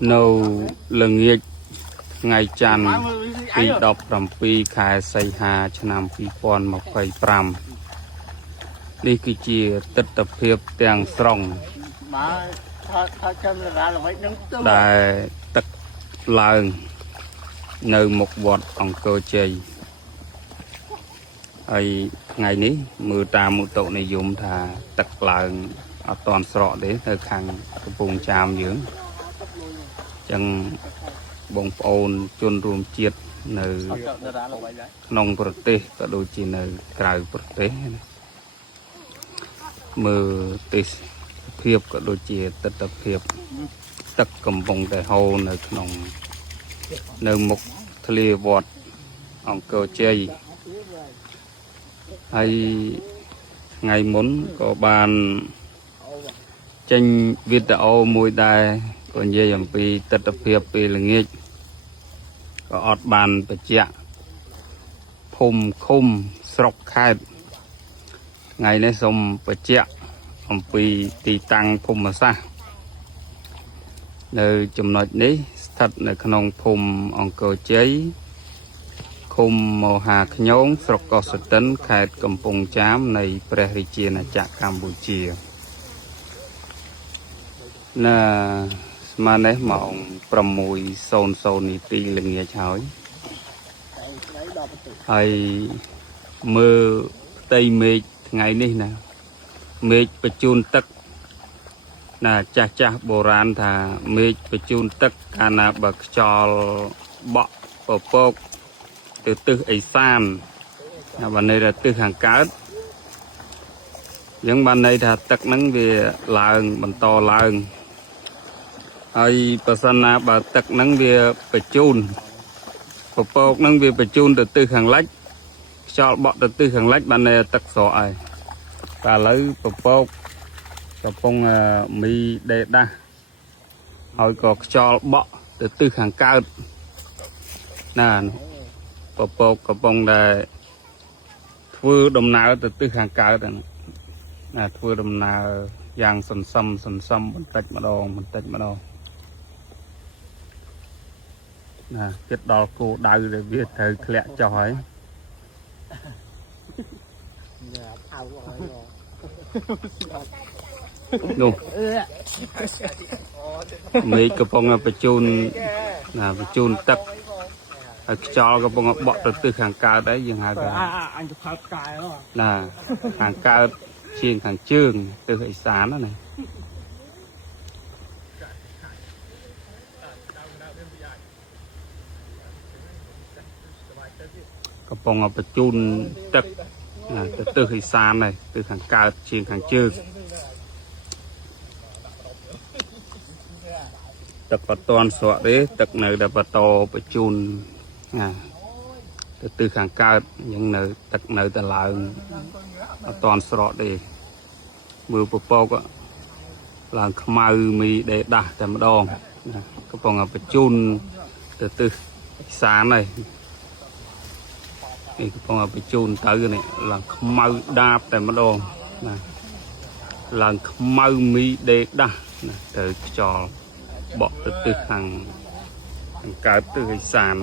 nâu lưng nghịch ngày chăn pi đọc rằm pi khai xây hà cho năm pi pon một phẩy pram đi cái chia tất tập hiệp tiền sòng đại tật lợn nơi một vọt ông cơ chơi ấy ngày ní mưa ta một tổ này dùng thà tật lợn ở toàn sọ để thời khang cái vùng tràm dưỡng chẳng bông ôn chôn rùm chiết nơi nông bờ tê cả đôi chỉ nơi cài bờ tê mưa tê hiệp cả đôi chỉ tất tập hiệp tất cầm vòng đại hồ nơi nông nơi một thề vọt ông cơ chơi hay ngày muốn có bàn tranh Việt đạo mùi đài còn dây dòng pi tất tập hiệp pi là nghịch có ọt bàn bạch dạ phùm khum sọc khai ngày nay xong bạch dạ ông pi tì tăng phùm mà xa nơi chùm nói ní thật là khăn phùm ông cơ chế khum màu hà nhốn sọc có sự tấn khai cầm phùng chám này Prehrichia là chạ Campuchia là mà nấy mạo trầm mùi sồn sồn tì là nghe chói hay mưa tây mê ngàyនេះណាមេឃបញ្ជូនទឹកណាចាស់ចាស់បុរាណថាមេឃបញ្ជូនទឹកកាលណាបើខ្យល់បក់ពពកទៅទិសឦសានបានន័យថាទិសខាងកើតយើងបានន័យថាទឹកហ្នឹងវាឡើងបន្តឡើងហើយប្រសិនណាបើទឹកហ្នឹងវាបញ្ជូនពពកហ្នឹងវាបញ្ជូនទៅទិសខាងលិចខ្យល់បក់ទៅទិសខាងលិចបានន័យថាទឹកស្រកហើយតែឥឡូវពពកកំពុងមីដេដាស់ហើយក៏ខ្យល់បក់ទៅទិសខាងកើតណាពពកកំពុងតែធ្វើដំណើរទៅទិសខាងកើតណាធ្វើដំណើរយ៉ាងសន្សំបន្តិចម្ដងណាគិតដល់គោដៅដែលវាត្រូវធ្លាក់ចុះហើយនោះមេឃកំពុងបញ្ជូនទឹកហើយខ្យល់កំពុងបក់ទៅទិសខាងកើតđấyយើងហៅថាអញទៅផើផ្កាយណាខាងកើតជាងខាងជើងទិសឦសានណាកំពុងបញ្ជូនទឹកទៅទិសឦសានnày từខាងកើតជាងខាងជើងទឹកបតនស្រកទេទឹកនៅតែបន្តបញ្ជូនទៅទិសខាងកើតយ៉ាងនៅទឹកនៅតែឡើងអត់តនស្រកទេមើលពពកឡើងខ្មៅមីដេដាស់តែម្ដងកំពុងបញ្ជូនទៅទិសឦសានnàyนี่កំពុងបញ្ជូនទៅនេះឡើងខ្មៅដាបតែម្ដងណាឡើងខ្មៅមីដេដាស់ណាទៅខ្យល់បក់ទៅទិសខាងកើតទិសឦសាន